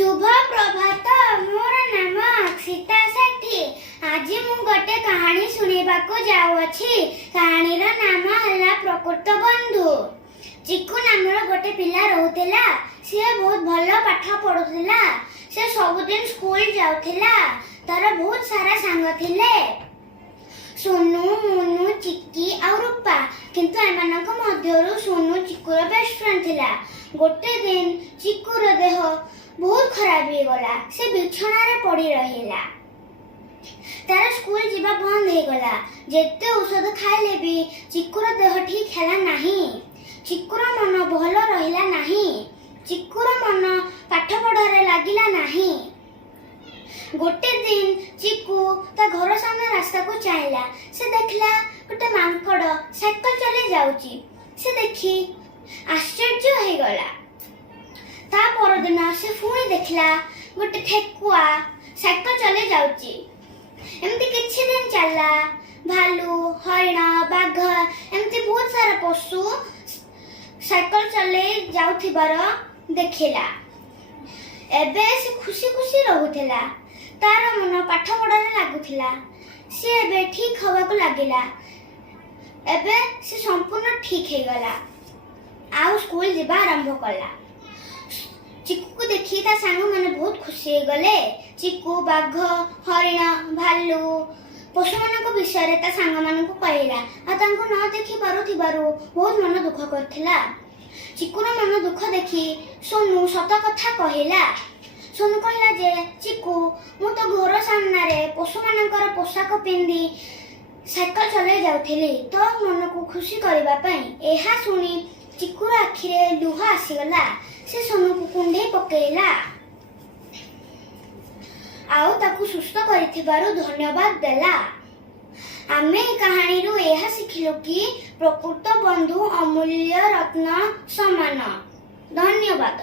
शुभ प्रभात। मोर नाम अक्षिता सेठी। आज मु गोटे कहानी सुनेबाको जाउअछि। कहानीर नाम हला प्रकृत बंधु। चिकू नामर गोटे पिला रहुतिला। से बहुत भल पाठ पढुतिला। से सबुदिन स्कूल जाउतिला। तार बहुत सारा सांग थिले, सोनू, मुनू, चिक्की और रूपा। किंतु एमानक मध्यरु सोनू चिक्कूर बेस्ट फ्रेंड थिला। गोटे दिन चिक्कूर देह बहुत खराब हो गला। से बिछना रे पड़ी रहिला। तार स्कूल जीवा बंद हो गला। जेते औषध खाइले भी चिक्कूर देह ठीक हैला नहीं। चिक्कूर मन भल रहिला नहीं। चिक्कूर मन पाठ पढ़ारे लागिला नहीं। गोटे दिन चिक्कू ता घर सामने रास्ता को चाहला। से देखला गोटे मांकड़ साइकिल चले जाउची। से देखी आश्चर्य हो गला। ता परदिन से पुणी देखला गोटे ठेकुआ साइकिल चले जाउची। एमती किछि दिन चला। भालू, हरिण, बाघ एमती बहुत सारा पशु साइकिल चले जाउथिबार देखिला। एबे से खुशी खुशी रहुथिला। तार मन पाठ पढ़ारे लागुथिला। से एबे ठीक हवा को लागिला। एबे से संपूर्ण ठीक हे गला। आउ स्कूल जीवा आरंभ कला। चिक्कू को देखि ता सांग माने बहुत खुशी हो गले। चिक्कू बाघ, हरिण, भालू पशु मानक विषय रे ता सांग मानक कहला। आ तांको न देखि पारुथिबारु बहुत मन दुख करथिला। चिक्कूर मन दुख देखि सोनू सत कथा कहला। सोनू कहला जे चिक्कू मु तो घर सामने रे पशु मानकर पोशाक पिंदी साइकिल चले जाउथिली तो मन को खुशी करबा पई। एहा सुनी चिक्कूर आखिरे लुह आसीगला। से सोनू को कुंडे पकेला। आउ ताकू सुस्थ करिथिबारु धन्यवाद देला। आमे कहानी रु एहा सिखिलु कि प्रकृत बंधु अमूल्य रत्न समान। धन्यवाद।